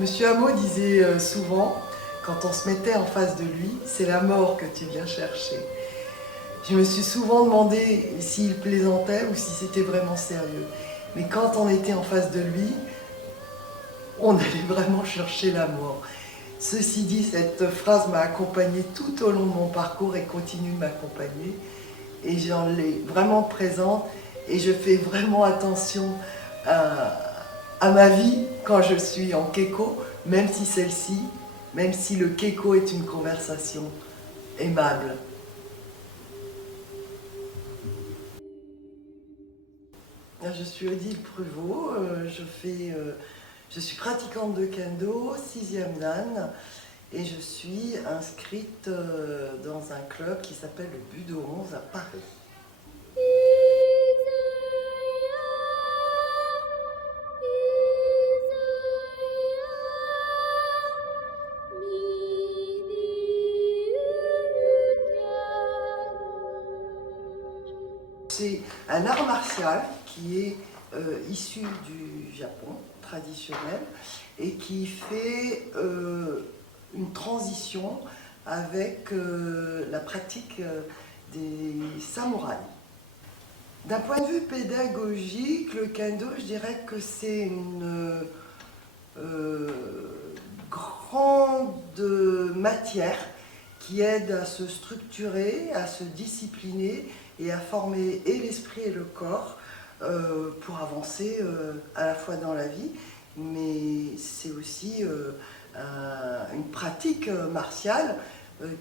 Monsieur Hameau disait souvent, quand on se mettait en face de lui, c'est la mort que tu viens chercher. Je me suis souvent demandé s'il plaisantait ou si c'était vraiment sérieux. Mais quand on était en face de lui, on allait vraiment chercher la mort. Ceci dit, cette phrase m'a accompagnée tout au long de mon parcours et continue de m'accompagner. Et j'en l'ai vraiment présente et je fais vraiment attention à ma vie quand je suis en kéko, même si même si le kéko est une conversation aimable. Je suis Odile Pruvot, je suis pratiquante de kendo, 6e dan, et je suis inscrite dans un club qui s'appelle le Budo 11 à Paris. C'est un art martial qui est issu du Japon traditionnel et qui fait une transition avec la pratique des samouraïs. D'un point de vue pédagogique, le kendo, je dirais que c'est une grande matière qui aide à se structurer, à se discipliner et à former et l'esprit et le corps pour avancer à la fois dans la vie, mais c'est aussi une pratique martiale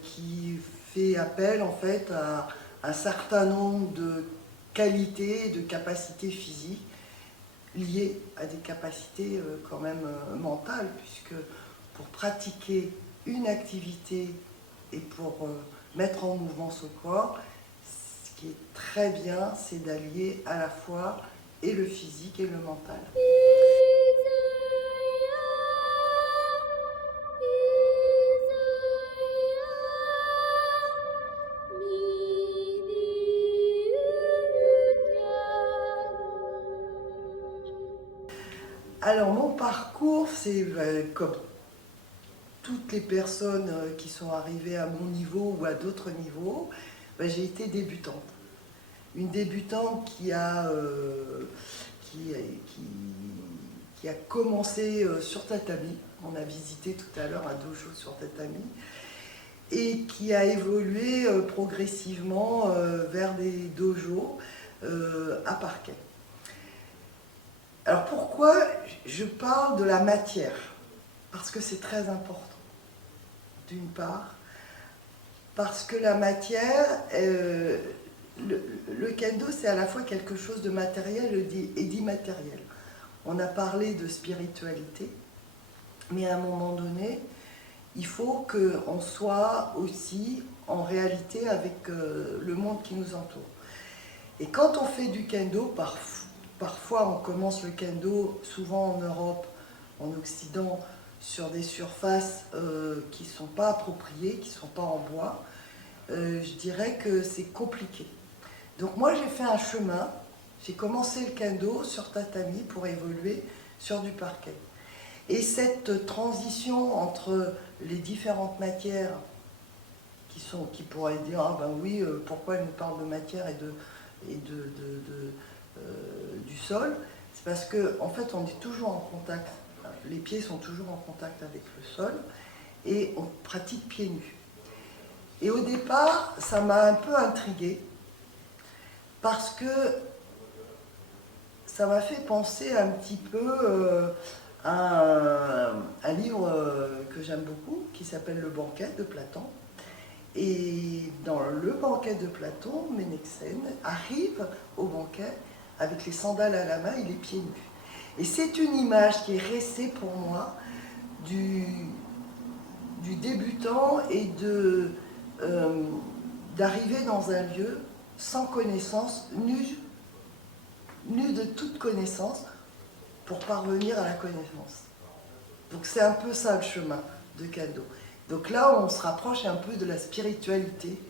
qui fait appel en fait à un certain nombre de qualités, de capacités physiques liées à des capacités quand même mentales, puisque pour pratiquer une activité et pour mettre en mouvement son corps, ce qui est très bien, c'est d'allier à la fois et le physique et le mental. Alors mon parcours, c'est comme toutes les personnes qui sont arrivées à mon niveau ou à d'autres niveaux, j'ai été débutante. Une débutante qui a commencé sur tatami. On a visité tout à l'heure un dojo sur tatami. Et qui a évolué progressivement vers des dojos à parquet. Alors pourquoi je parle de la matière? Parce que c'est très important. D'une part, parce que la matière, le kendo, c'est à la fois quelque chose de matériel et d'immatériel. On a parlé de spiritualité, mais à un moment donné, il faut qu'on soit aussi en réalité avec le monde qui nous entoure. Et quand on fait du kendo, parfois on commence le kendo, souvent en Europe, en Occident, sur des surfaces qui ne sont pas appropriées, qui ne sont pas en bois, je dirais que c'est compliqué. Donc moi j'ai fait un chemin, j'ai commencé le kendo sur tatami pour évoluer sur du parquet. Et cette transition entre les différentes matières qui pourraient dire ah ben oui, pourquoi elle nous parle de matière et du sol, c'est parce qu'en fait on est toujours en contact, les pieds sont toujours en contact avec le sol et on pratique pieds nus. Et au départ, ça m'a un peu intriguée parce que ça m'a fait penser un petit peu à un livre que j'aime beaucoup qui s'appelle Le Banquet de Platon. Et dans le banquet de Platon, Ménexène arrive au banquet avec les sandales à la main et les pieds nus. Et c'est une image qui est restée pour moi du débutant et d'arriver dans un lieu sans connaissance, nu de toute connaissance, pour parvenir à la connaissance. Donc c'est un peu ça le chemin de kendo. Donc là, on se rapproche un peu de la spiritualité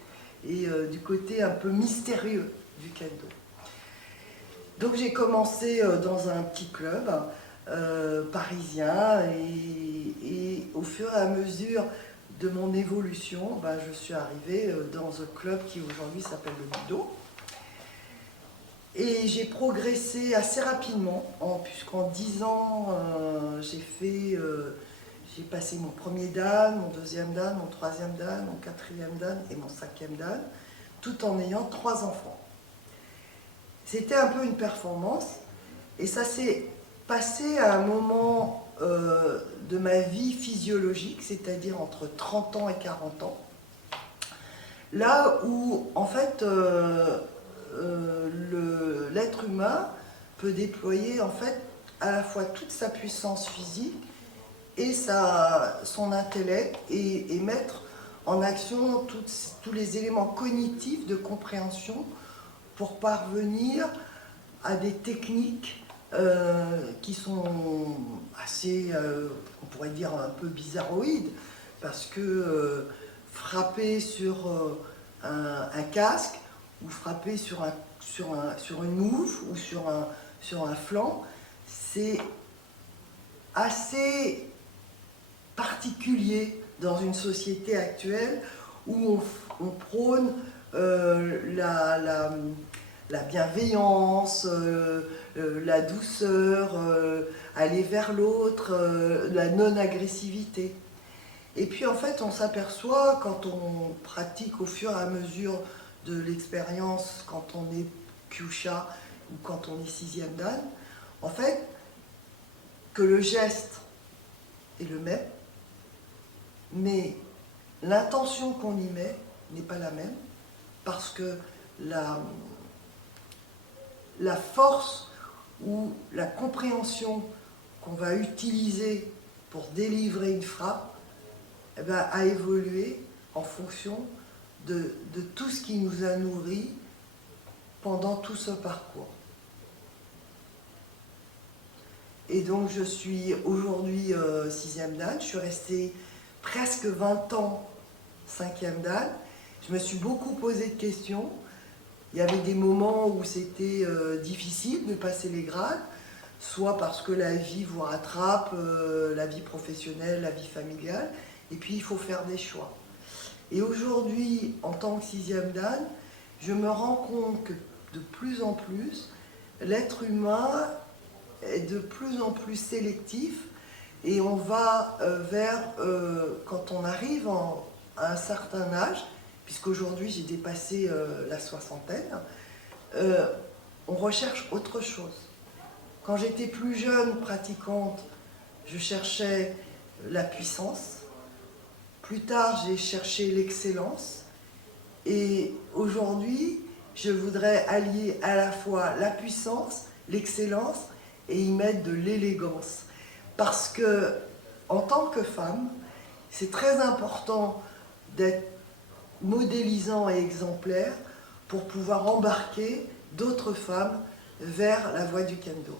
et du côté un peu mystérieux du kendo. Donc j'ai commencé dans un petit club parisien et au fur et à mesure de mon évolution, je suis arrivée dans un club qui aujourd'hui s'appelle le Judo. Et j'ai progressé assez rapidement, puisqu'en 10 ans, j'ai passé mon premier dan, mon deuxième dan, mon troisième dan, mon quatrième dan et mon cinquième dan, tout en ayant 3 enfants. C'était un peu une performance, et ça s'est passé à un moment de ma vie physiologique, c'est-à-dire entre 30 ans et 40 ans, là où, en fait, l'être humain peut déployer, en fait, à la fois toute sa puissance physique et son intellect, et mettre en action tous les éléments cognitifs de compréhension pour parvenir à des techniques qui sont assez, on pourrait dire, un peu bizarroïdes, parce que frapper sur un casque, ou frapper sur une mouffe, ou sur un flanc, c'est assez particulier dans une société actuelle où on prône la bienveillance, la douceur, aller vers l'autre, la non-agressivité. Et puis en fait, on s'aperçoit, quand on pratique au fur et à mesure de l'expérience, quand on est Kyusha ou quand on est 6e dan, en fait, que le geste est le même, mais l'intention qu'on y met n'est pas la même, parce que la force ou la compréhension qu'on va utiliser pour délivrer une frappe a évolué en fonction de tout ce qui nous a nourris pendant tout ce parcours. Et donc je suis aujourd'hui 6e dan, je suis restée presque 20 ans 5e dan. Je me suis beaucoup posé de questions. Il y avait des moments où c'était difficile de passer les grades, soit parce que la vie vous rattrape, la vie professionnelle, la vie familiale, et puis il faut faire des choix. Et aujourd'hui, en tant que 6e dan, je me rends compte que de plus en plus, l'être humain est de plus en plus sélectif, et on va quand on arrive à un certain âge, puisqu'aujourd'hui j'ai dépassé la soixantaine, on recherche autre chose. Quand j'étais plus jeune pratiquante, je cherchais la puissance. Plus tard, j'ai cherché l'excellence. Et aujourd'hui, je voudrais allier à la fois la puissance, l'excellence, et y mettre de l'élégance. Parce que, en tant que femme, c'est très important d'être modélisant et exemplaire pour pouvoir embarquer d'autres femmes vers la voie du kendo.